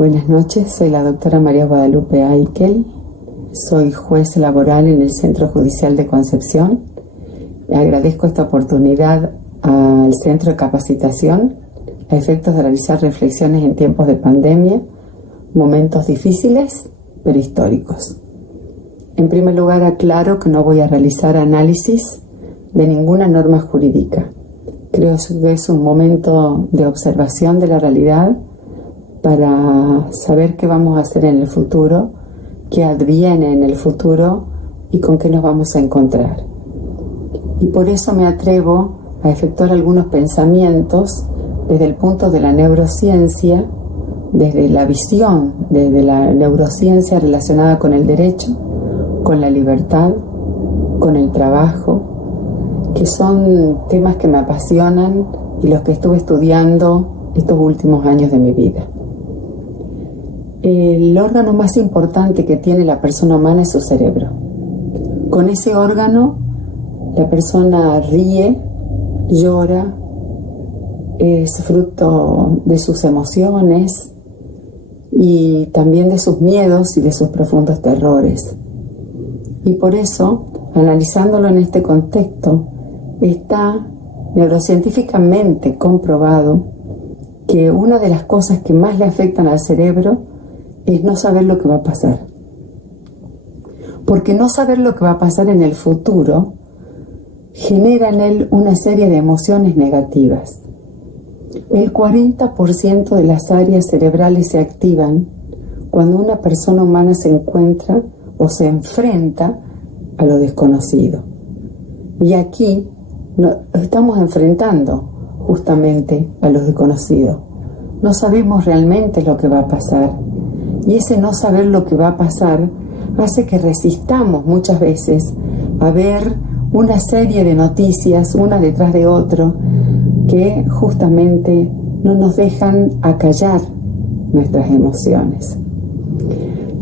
Buenas noches, soy la doctora María Guadalupe Aikel, soy juez laboral en el Centro Judicial de Concepción. Agradezco esta oportunidad al Centro de Capacitación a efectos de realizar reflexiones en tiempos de pandemia, momentos difíciles pero históricos. En primer lugar, aclaro que no voy a realizar análisis de ninguna norma jurídica. Creo que es un momento de observación de la realidad para saber qué vamos a hacer en el futuro, qué adviene en el futuro y con qué nos vamos a encontrar. Y por eso me atrevo a efectuar algunos pensamientos desde el punto de la neurociencia, desde la visión de la neurociencia relacionada con el derecho, con la libertad, con el trabajo, que son temas que me apasionan y los que estuve estudiando estos últimos años de mi vida. El órgano más importante que tiene la persona humana es su cerebro. Con ese órgano, la persona ríe, llora, es fruto de sus emociones y también de sus miedos y de sus profundos terrores. Y por eso, analizándolo en este contexto, está neurocientíficamente comprobado que una de las cosas que más le afectan al cerebro es no saber lo que va a pasar. Porque no saber lo que va a pasar en el futuro genera en él una serie de emociones negativas. El 40% de las áreas cerebrales se activan cuando una persona humana se encuentra o se enfrenta a lo desconocido. Y aquí estamos enfrentando justamente a lo desconocido. No sabemos realmente lo que va a pasar. Y ese no saber lo que va a pasar hace que resistamos muchas veces a ver una serie de noticias, una detrás de otro, que justamente no nos dejan acallar nuestras emociones.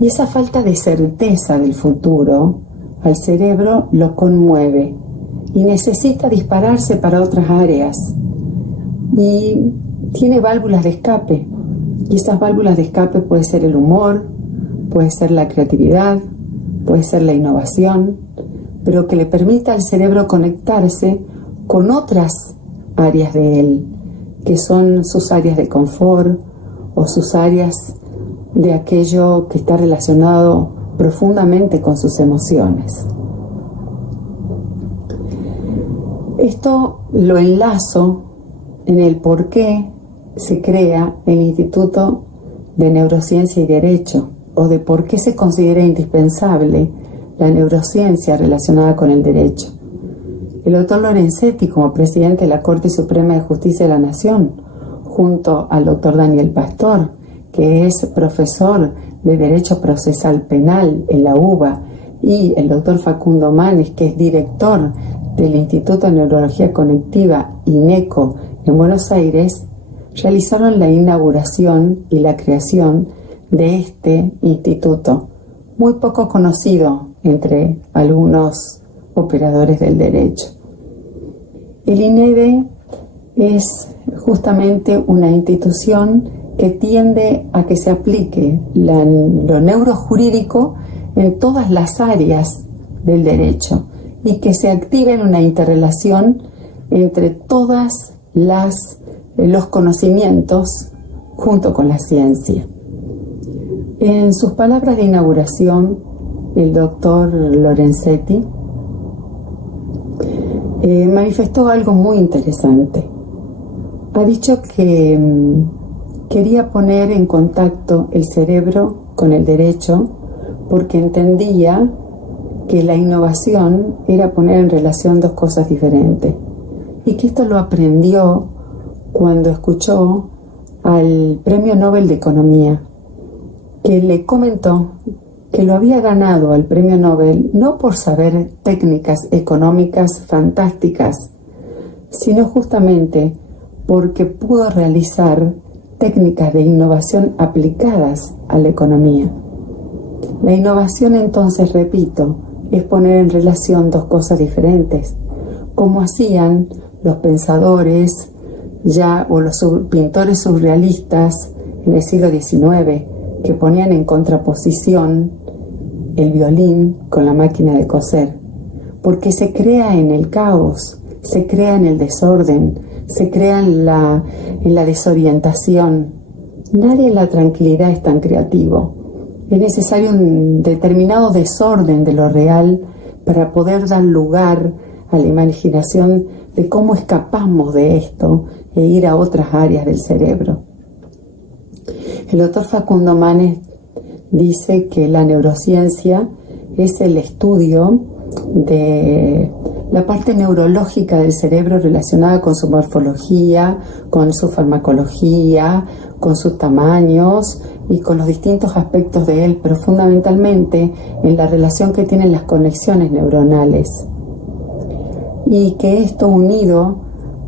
Y esa falta de certeza del futuro al cerebro lo conmueve y necesita dispararse para otras áreas. Y tiene válvulas de escape. Y esas válvulas de escape puede ser el humor, puede ser la creatividad, puede ser la innovación, pero que le permita al cerebro conectarse con otras áreas de él, que son sus áreas de confort o sus áreas de aquello que está relacionado profundamente con sus emociones. Esto lo enlazo en el por qué se crea el Instituto de Neurociencia y Derecho, o de por qué se considera indispensable la neurociencia relacionada con el derecho. El doctor Lorenzetti, como presidente de la Corte Suprema de Justicia de la Nación, junto al doctor Daniel Pastor, que es profesor de Derecho Procesal Penal en la UBA, y el doctor Facundo Manes, que es director del Instituto de Neurología Conectiva, INECO, en Buenos Aires, realizaron la inauguración y la creación de este instituto, muy poco conocido entre algunos operadores del derecho. El INEDE es justamente una institución que tiende a que se aplique lo neurojurídico en todas las áreas del derecho y que se active en una interrelación entre todas los conocimientos junto con la ciencia. En sus palabras de inauguración, el doctor Lorenzetti manifestó algo muy interesante. Ha dicho que quería poner en contacto el cerebro con el derecho porque entendía que la innovación era poner en relación dos cosas diferentes. Y que esto lo aprendió cuando escuchó al Premio Nobel de Economía, que le comentó que lo había ganado al Premio Nobel no por saber técnicas económicas fantásticas, sino justamente porque pudo realizar técnicas de innovación aplicadas a la economía. La innovación, entonces, repito, es poner en relación dos cosas diferentes, como hacían los pensadores o los pintores surrealistas en el siglo XIX, que ponían en contraposición el violín con la máquina de coser, porque se crea en el caos, se crea en el desorden, se crea en la desorientación. Nadie en la tranquilidad es tan creativo. Es necesario un determinado desorden de lo real para poder dar lugar a la imaginación de cómo escapamos de esto e ir a otras áreas del cerebro. El doctor Facundo Manes dice que la neurociencia es el estudio de la parte neurológica del cerebro relacionada con su morfología, con su farmacología, con sus tamaños y con los distintos aspectos de él, pero fundamentalmente en la relación que tienen las conexiones neuronales. Y que esto, unido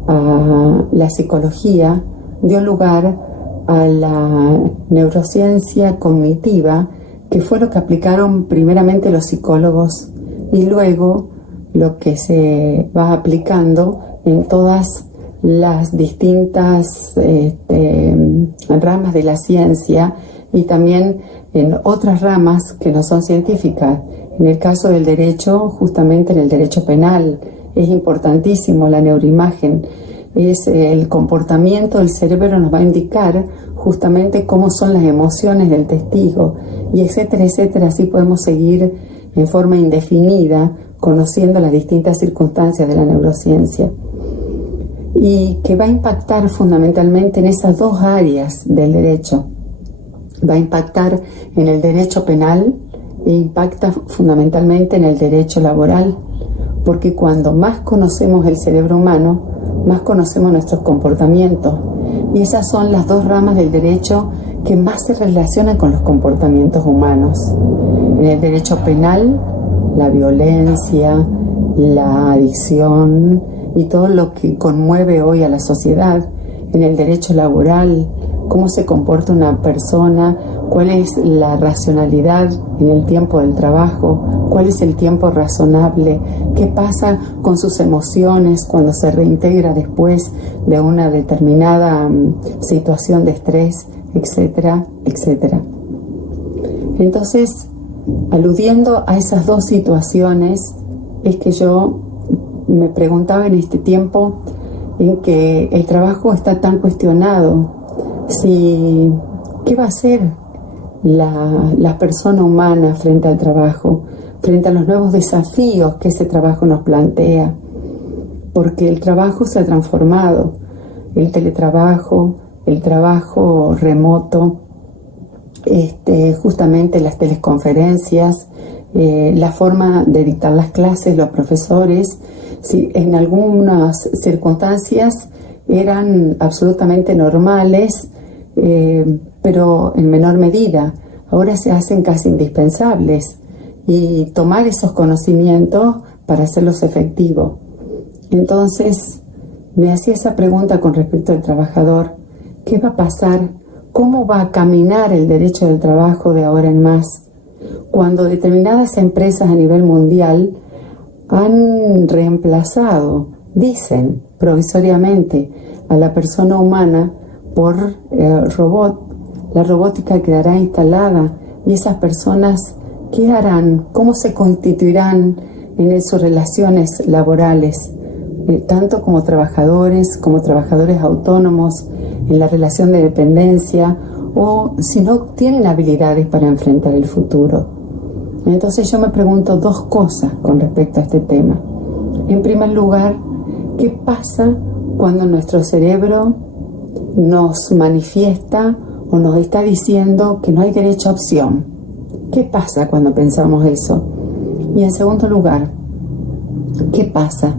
a la psicología, dio lugar a la neurociencia cognitiva, que fue lo que aplicaron primeramente los psicólogos y luego lo que se va aplicando en todas las distintas ramas de la ciencia y también en otras ramas que no son científicas. En el caso del derecho, justamente en el derecho penal, es importantísimo la neuroimagen. Es el comportamiento del cerebro, nos va a indicar justamente cómo son las emociones del testigo, y etcétera, etcétera. Así podemos seguir en forma indefinida conociendo las distintas circunstancias de la neurociencia, y que va a impactar fundamentalmente en esas dos áreas del derecho. Va a impactar en el derecho penal e impacta fundamentalmente en el derecho laboral, porque cuando más conocemos el cerebro humano, más conocemos nuestros comportamientos, y esas son las dos ramas del derecho que más se relacionan con los comportamientos humanos. En el derecho penal, la violencia, la adicción y todo lo que conmueve hoy a la sociedad. En el derecho laboral, cómo se comporta una persona, cuál es la racionalidad en el tiempo del trabajo, cuál es el tiempo razonable, qué pasa con sus emociones cuando se reintegra después de una determinada situación de estrés, etcétera, etcétera. Entonces, aludiendo a esas dos situaciones, es que yo me preguntaba en este tiempo en que el trabajo está tan cuestionado, ¿qué va a hacer la persona humana frente al trabajo, frente a los nuevos desafíos que ese trabajo nos plantea? Porque el trabajo se ha transformado, el teletrabajo, el trabajo remoto, justamente las teleconferencias, la forma de dictar las clases, los profesores, en algunas circunstancias eran absolutamente normales, pero en menor medida. Ahora se hacen casi indispensables, y tomar esos conocimientos para hacerlos efectivos. Entonces me hacía esa pregunta con respecto al trabajador: ¿qué va a pasar? ¿Cómo va a caminar el derecho del trabajo de ahora en más? Cuando determinadas empresas a nivel mundial han reemplazado, dicen provisoriamente, a la persona humana por robot, la robótica quedará instalada, y esas personas, ¿qué harán? ¿Cómo se constituirán en sus relaciones laborales? Tanto como trabajadores autónomos, en la relación de dependencia, o si no tienen habilidades para enfrentar el futuro. Entonces yo me pregunto dos cosas con respecto a este tema. En primer lugar, ¿qué pasa cuando nuestro cerebro nos manifiesta o nos está diciendo que no hay derecho a opción? ¿Qué pasa cuando pensamos eso? Y en segundo lugar, ¿qué pasa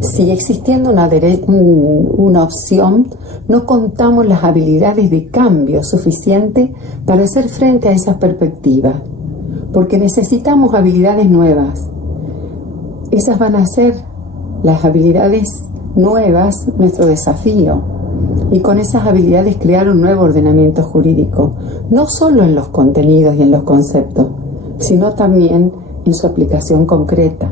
si existiendo una opción no contamos las habilidades de cambio suficientes para hacer frente a esas perspectivas? Porque necesitamos habilidades nuevas. Esas van a ser las habilidades nuevas, nuestro desafío. Y con esas habilidades crear un nuevo ordenamiento jurídico, no solo en los contenidos y en los conceptos, sino también en su aplicación concreta.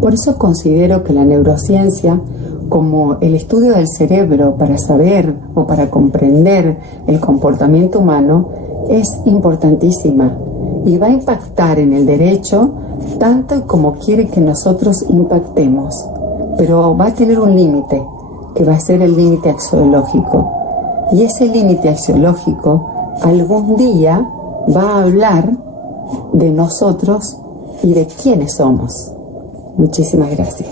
Por eso considero que la neurociencia, como el estudio del cerebro para saber o para comprender el comportamiento humano, es importantísima y va a impactar en el derecho tanto como quiere que nosotros impactemos, pero va a tener un límite, que va a ser el límite axiológico. Y ese límite axiológico algún día va a hablar de nosotros y de quiénes somos. Muchísimas gracias.